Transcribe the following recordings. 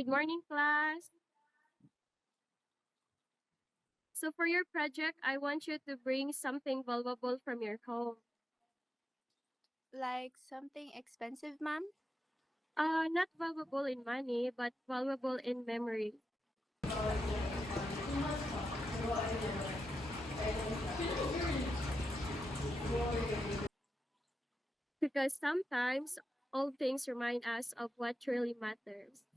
Good morning, class. So for your project, I want you to bring something valuable from your home. Like something expensive, ma'am? Not valuable in money, but valuable in memory. Because sometimes old things remind us of what truly matters.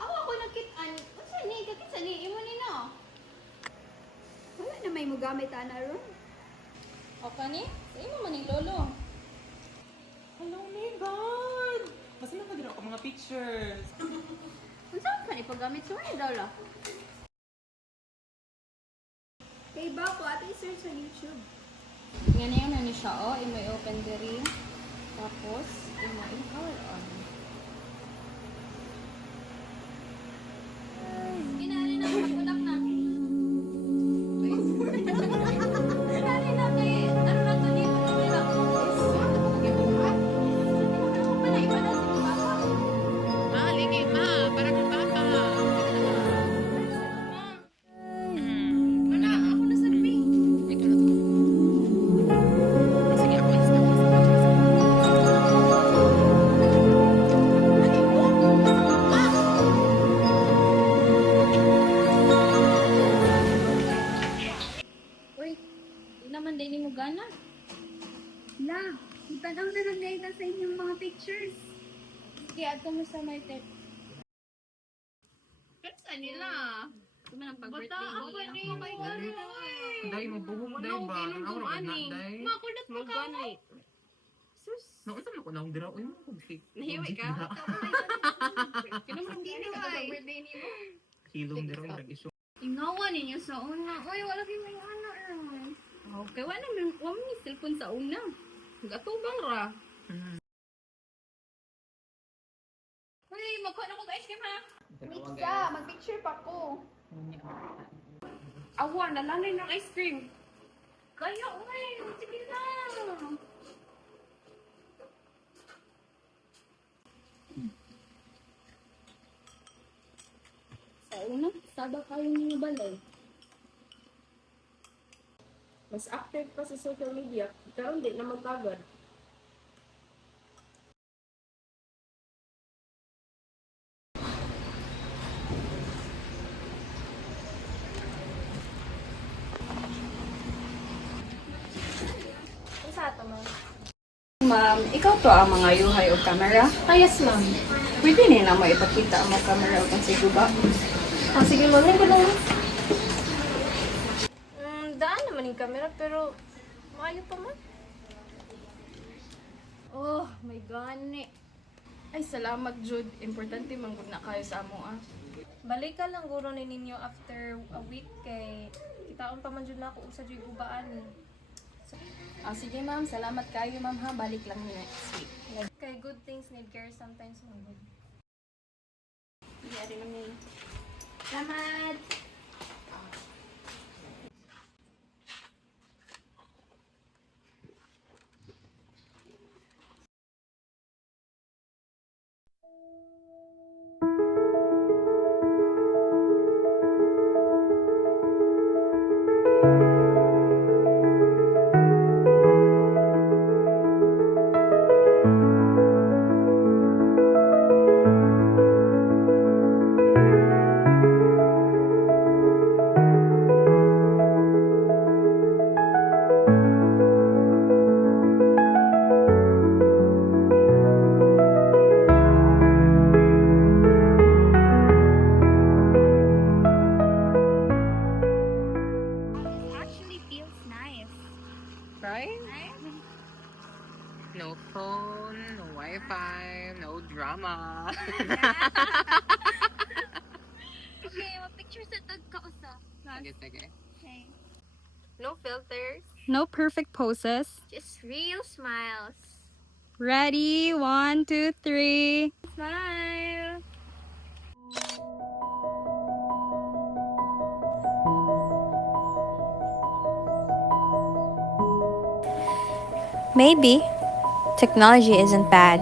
Ako nakit-an. Unsa ni kakit sa ni imo ni no? Wala na may mugamit ana ron. O kani? Sa imo man ni lolo. Hello, my God! Mas na ako mga pictures. Unsa ka ni paggamit sa wala daw la? Kay ba ko ate search sa YouTube. Ganyan na ni siya o. Imo i-open diri. Tapos, imo i-power on. Ginali na magulak na. Ginali na kay ano na to ni ano na ko. Ako pa na iba na si papa. Ma, lingit ma. Para kang bata. Mana ako na sabi. Ikaw na to. Sige, ako install. Uy, di naman din mo gana. La, itanaw na lang dahil sa inyong mga pictures. Sige, ato mo sa may tip. Sa nila. Ito man ang pag-birthday Bata ako niya. ni. Oh my God. Dahil mo buhok dahil ba? Ang ako na dahil. Makulat mo ka mo. Sus. Nakita mo ko na akong dira. Uy, mo kong fake. Nahiwi ka? Kinamang dili ka pag-birthday ni mo. Hilong dira. Nag-iso. Ingawa ninyo sa una. Uy, wala kayo may anak ron. Okay, wala mo ni cellphone sa una. Gatubang ra. Uy, magkuha na ko ka ice cream ha. Mixa, mag-picture pa ko. Awa, nalanay ng ice cream. Kaya, uy, sige na. Sa una, sada kayo niyo balay. Mas active pa sa social media, karon di na magkagad. Ma'am, ikaw to ang mga yuhay o camera? Yes, ma'am. Pwede nila mo ipakita ang mga camera o kung sige ba? Sige, ma'am. Hindi ko lang. Daan naman yung camera, pero maayo pa man. Oh, my gani. Ay, salamat, Jude. Importante manggod na kayo sa amo, ah. Balik ka lang guro ni ninyo after a week kay kitaon pa man jud na ako usa jud gubaan ni. Ah, sige, ma'am. Salamat kayo, ma'am, ha. Balik lang ni next week. Kay good things need care sometimes mo. Iyari lang ngayon. Salamat! Right? No phone, no Wi-Fi, no drama. Okay, picture sa tag ka usa. Sige. Okay. No filters. No perfect poses. Just real smiles. Ready? 1, 2, 3. Smile. Maybe technology isn't bad.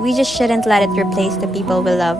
We just shouldn't let it replace the people we love.